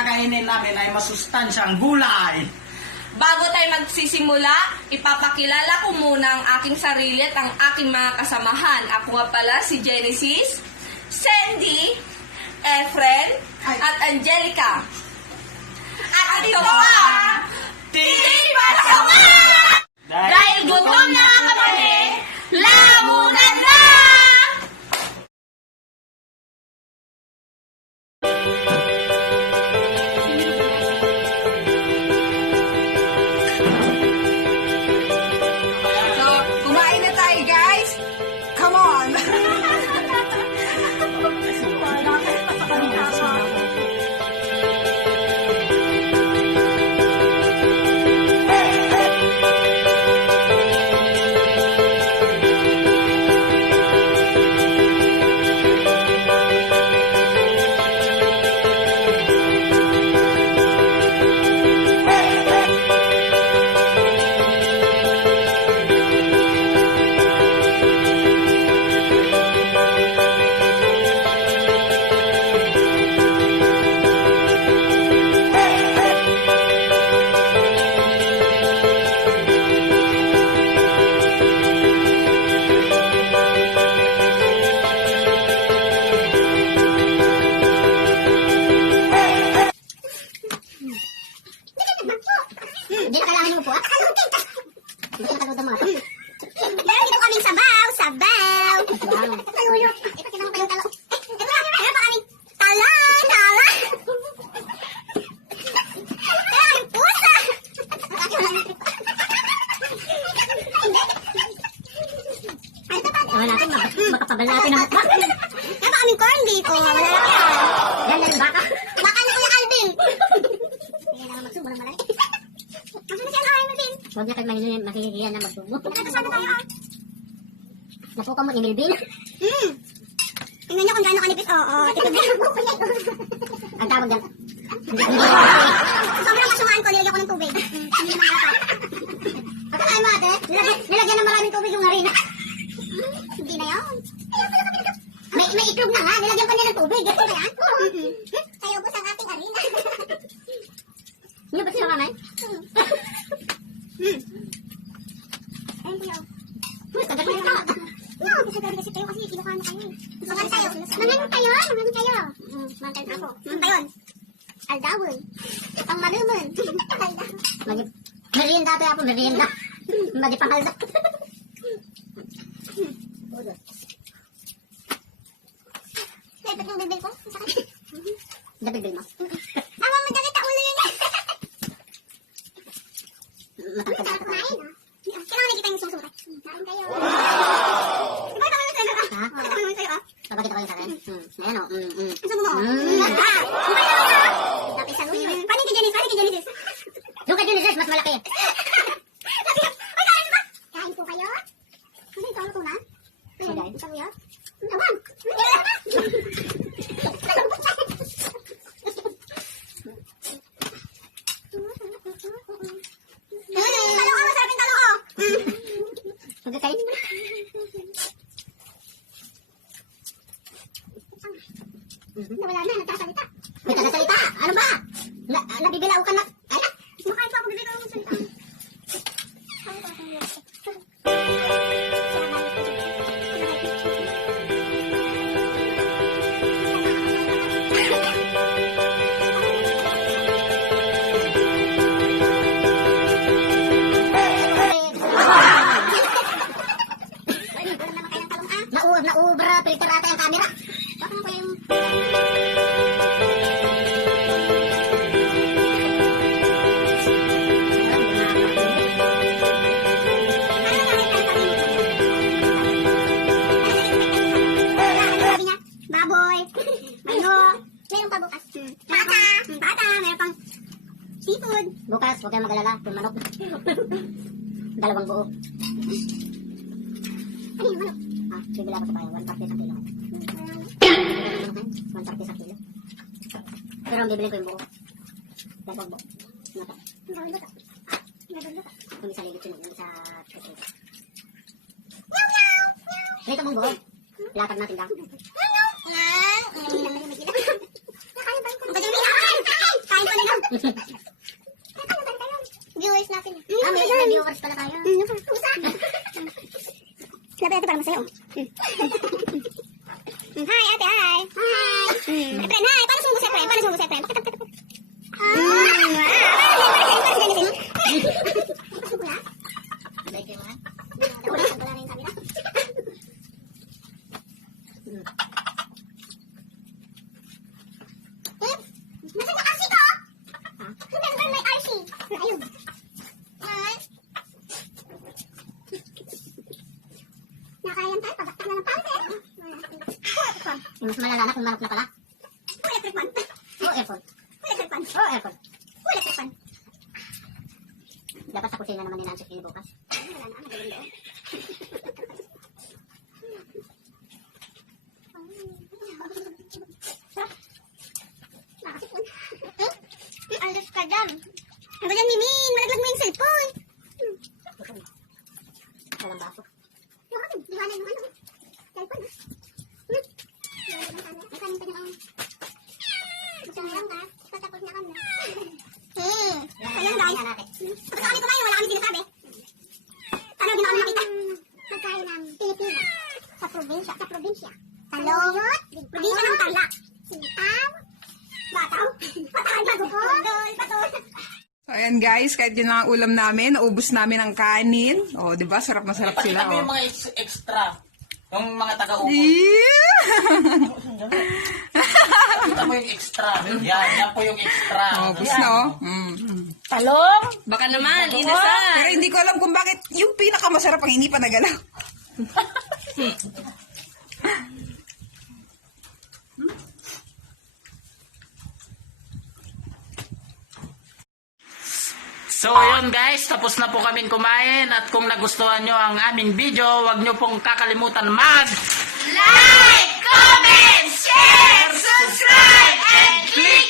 kakainin namin ay masustansyang gulay. Bago tayo magsisimula, ipapakilala ko muna ang aking sarili at ang aking mga kasamahan. Ako nga pala si Genesis, Sandy, Efren, at Angelica. At ito ang Tipa Sama! Dahil gutom na kami, lamunan na! So, kumain na tayo, guys. Come on. Hindi na kailangan mo po. Hindi na kalutang mga. Meron dito kaming sabaw. Sabaw. Wow. Taluyok. Ito kinama kayong talo. Ito pa kaming talon. Talon. Meron kaming pusa. Ano pa? Wala natin. Makapabal natin ang mukha. Meron pa kaming corn beef. Wala na yan. Yan na yung baka. Baka na Kuya Alvin. Hindi na magsubo ng malaki. Huwag na kayo mahihiyan na magtubo. Nakakasama tayo Napuka mo ni Milvin. Tingnan niyo kung gaano kanipis. Oo. Ang tawag dyan. Sobrang kasungaan ko, nilagyan ko ng tubig. Hindi naman kalakap. Pagkakain mo ate, nilagyan ng maraming tubig yung harina. Hindi na yun. May itlog na nga, nilagyan pa niya ng tubig. Ito na yan? Kaya ubos ang ating harina. Hindi ba sila kamay? Ayun po yun. Kagad na yun. No, kasi gari kasi tayo kasi Ilocano kayo. Mangan tayo. Mangan tayo. Mangan tayo. Mangan tayo ako. Mangan tayo. Aldawon. Pang maluman. Merienda tayo ako. Merienda. Madi pangalda. Dapat yung bibig ko. Dapat bibig mo. Ama mo dalit ang ulo yun. Matangkad ako. Kailangan nakita yung susukat. Kain kayo. Bakit ako sa'yo? Ha? Bakit ako sa'yo? Papakita ko yung sa'kin. Ayan o. Ang sumo mo. Tapos sa luyo. Paano kay Genesis? Paano kay Genesis? Yung kay Genesis, mas malaki. Ay, kain ba? Kain po kayo? Ano yung tawag ko na? Kain. Isang yun? Abang! Pagkakain mo. Nawala na, nagkasalita. Nagkasalita? Ano ba? Nabibilao ka na. Ala? Makain pa ako, bibigay ko ng salita. Naubra, filter ata yung camera. Baka mo yung... Baboy. Ano? Meron pa bukas. Bata. Meron pang seafood. Bukas, huwag kayong mag-alala. Yung manok. Dalawang buo. Ano yung manok? Bibila ko sa bayan, 140 sa kilo. 140 sa kilo. Pero ang bibili ko yung buo. Dagdag buo. Mata. Ang gawin luto. Kung isa ligit yun, yung isa kasi. Dito mong buo. Lakad natin lang. Kaya ba yung Viewers natin. May viewers pala tayo. Pusa. Labi ate para masaya. Hi, ate, hi. Hi. Friend, hi. Paano sumubo si friend? Paano sumubo si friend? Paano nasaan yung RC ko? Remember my RC. Ayun. Nakayan tayo, pabakta na ng powder. Mas malala na kung manok na pala. Electric fan. Earphone. Electric fan. Earphone. Electric fan. Dapat sa kusina naman nila ang sikili bukas. Wala na, magaling doon. Alas ka dyan. Ano dyan, Mimin? Malaglag mo yung cellphone. Walang baso. Yung akin, liwanag yung ano. Cellphone, ha? Nakanin pa niya ako. Gusto mo lang, ha? Tatapos na kami. Ayan, guys. Pagkakami kumain, wala kami sinasabi. Ano ginawa nakita? Pagkain ng Pilipinas. Sa probinsya. Sa probinsya. Taluyot. Probinsya ng Tarlac. Sitaw. Bataw. Patahan bago po. Patol. So, ayan guys, kahit yun lang ang ulam namin, naubos namin ang kanin. O, di ba? Sarap na sarap sila. Ipakita mo yung Oh. mga extra. Yung mga taga-upo. Yeah! Ipakita mo yung extra. Yan po yung extra. Oh, bus na oh. Talong? Baka naman, inasal. Pero hindi ko alam kung bakit yung pinakamasarap ang hindi pa nagalaw. So yun guys, tapos na po kaming kumain at kung nagustuhan nyo ang aming video, wag nyo pong kakalimutan Like, comment, share, subscribe, and click